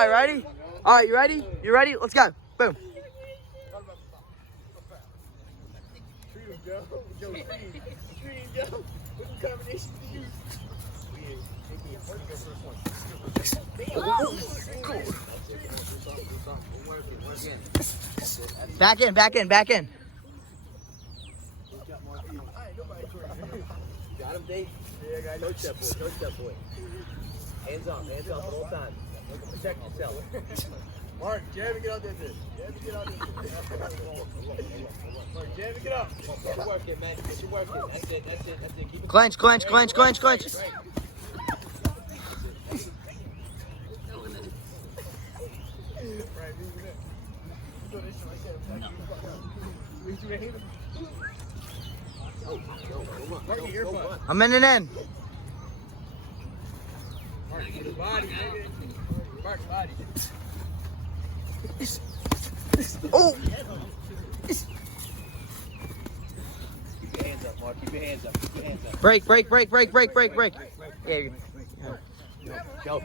right, ready? All right, you ready? You ready? Let's go. Boom. Back in, back in, back in. Got him, Dave? Yeah, coach that boy. Hands up at all times. Protect yourself. Mark, Jeremy, get out there, dude. Jeremy, get out there. Mark, Jeremy, get up. Get your work in, man. Get your work in. That's it. Keep it Clench, clench, clench, clench, clench. I'm in and in. Mark, get his body, nigga. Mark, body. Oh! Keep your hands up, Mark. Keep your hands up. Keep your hands up. Break, break, break, break, break, break, break. Yeah. Go.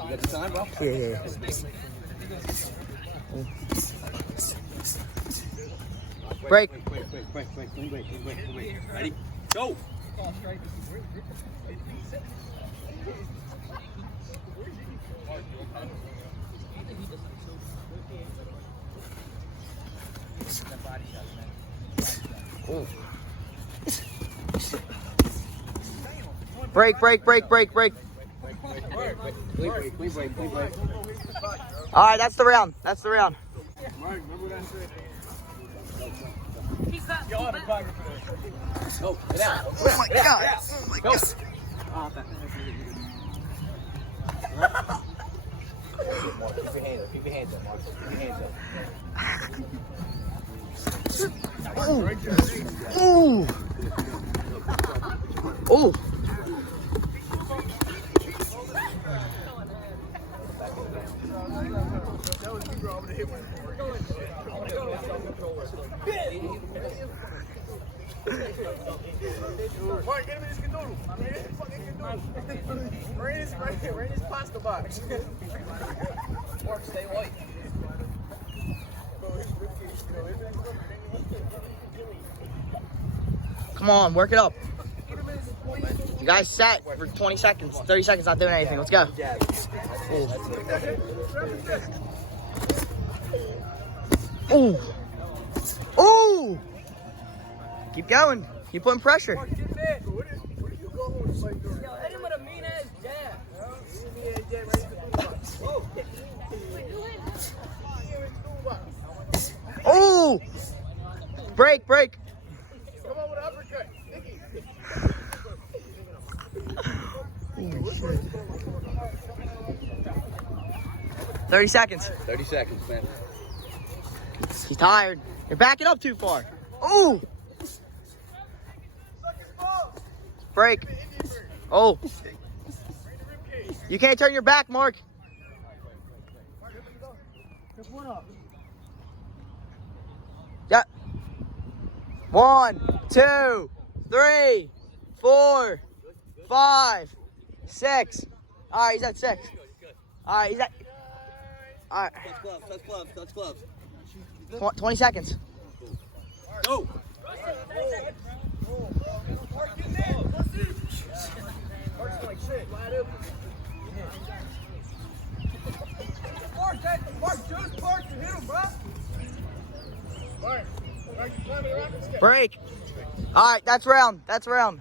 You got the time, bro? Yeah. Break. Wait. Ready? Go! Break, break, break, break, break. Wait. All right, that's the round. That's the round. Mark, remember what I said? Y'all have a pocket for that. Go, get out. Oh my God. Oh my God. Mark, keep your hands up. Keep your hands up, Mark. Keep your hands up. Ooh. Ooh. Mark, get him in his canoodle. We're in his pasta box. Mark, stay white. Come on, work it up. You guys set for 20 seconds, 30 seconds, not doing anything. Let's go. Ooh. Ooh. Ooh. Keep going. Keep putting pressure. Yo, hit him with a mean ass jab. Ooh. Break, break. Come on with an uppercut. 30 seconds. 30 seconds, man. He's tired. You're backing up too far. Ooh. Break. Oh. You can't turn your back, Mark. Yeah. 1, 2, 3, 4, 5, 6. All right, he's at 6. All right, he's at. All right. Touch gloves. 20 seconds. Go. Break. All right, that's round. That's round.